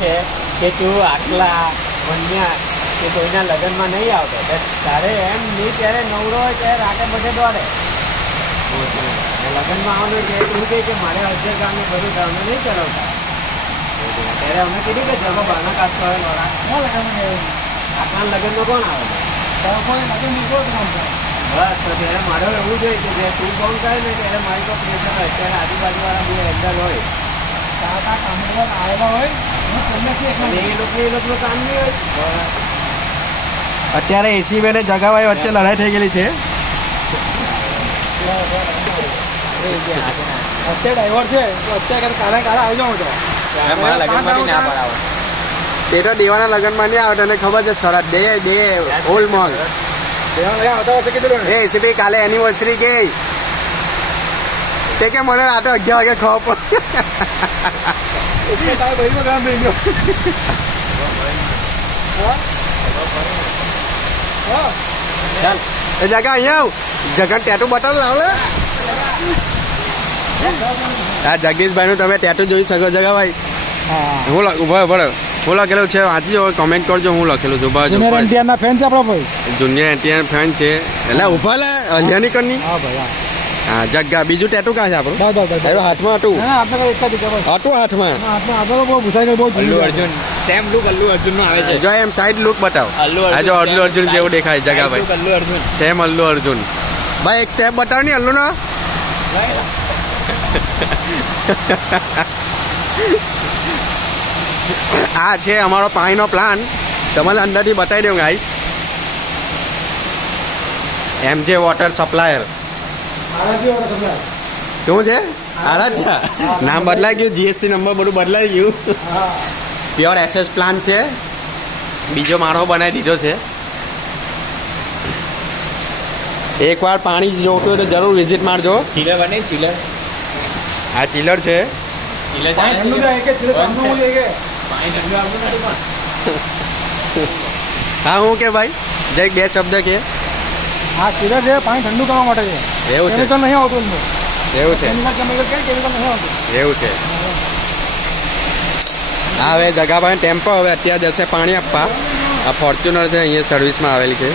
છે કે તું આટલા બન્યા કે કોઈના લગ્નમાં નહીં આવતો, તારે એમ નહીં ત્યારે નવરો હોય ત્યારે રાતે બધે દોડે લગ્નમાં આવવાનું છે. તું કે મારે અજય કામને બધું કામને નહીં કરાવતા ત્યારે અમે કીધું કે જગો બહાના કાઢતો હોય લોડા આટલા લગ્નમાં કોણ આવે બસ. તો ત્યારે મારે એવું જોઈએ કે જે તું ફોન કરે ને ત્યારે મારી તો પ્રેશર હોય. ત્યારે આજુબાજુવાળા બે હેન્ડલ હોય આવેલા હોય એ લોકોનું કામ નહીં હોય. અત્યારે એસી બેને જગાભાઈ વચ્ચે લડાઈ થઈ ગયેલી છે. અત્યારે ડ્રાઈવર છે તો અત્યારે કાલે આવી જાઉં તો તે તો દેવાના લગ્નમાં નહીં આવે, તને ખબર છે શરત દે હોલ મોંગ એ એસીપી કાલે એનિવર્સરી કે તે કે મને રાતે 11 વાગે ખબર પડે તારે ભાઈમાં કામ થઈ ગયો. એ જગા અહીંયા આવ, જગા ટેટુ બતાવ લાવલે. આ જગદીશભાઈ નું તમે ટેટુ જોઈ શકો જગાભાઈ. હું ઉભા હું લખેલું છે વાંચી જાઓ, કમેન્ટ કરજો હું લખેલું છું. જુનિયર એનટીઆર ના ફેન છે આપણો ભાઈ, જુનિયર એનટીઆર ફેન છે એટલે ઉભા લે અલ્યાની કરની. હા ભાઈ હા જગ્ગા બીજું ટેટુ કાં છે આપણું? હાથમાં હતું હાથમાં. અલ્લુ અર્જુન સેમ લુક અલ્લુ અર્જુન નો આવે છે. જો એમ સાઈડ લુક બતાવ. આ જો અલ્લુ અર્જુન જેવું દેખાય જગાભાઈ. અલ્લુ અર્જુન સેમ અલ્લુ અર્જુન. ભાઈ એક સ્ટેપ બતાવ ને અલ્લુ નો. આ છે અમારો પાણીનો પ્લાન, તમારે અંદરથી બતાવી દઉં ગાઈસ. MJ વોટર સપ્લાયર શું છે? આરાધ્યા નામ બદલાઈ ગયું, GST નંબર બધું બદલાઈ ગયું. પ્યોર SS પ્લાન છે, બીજો માળો બનાવી દીધો છે. એકવાર પાણી જોતું હોય તો જરૂર વિઝિટ મારજો. ચીલર બને ચીલર. આ ચિલર છે. ચીલર પાણી ઠંડુ આવતું નથી પણ. હા હું કે ભાઈ જય બે શબ્દ કે. હા ચીલર છે, પાણી ઠંડુ કરવા માટે છે. એવું છે કેમિકલ નહીં આવતું એવું છે કેમિકલ નહીં આવતું. એવું છે. હા હવે જગાભાઈ ટેમ્પો હવે અત્યારે જશે પાણી આપવા. આ ફોર્ચ્યુનર છે અહીંયા સર્વિસમાં આવેલી છે.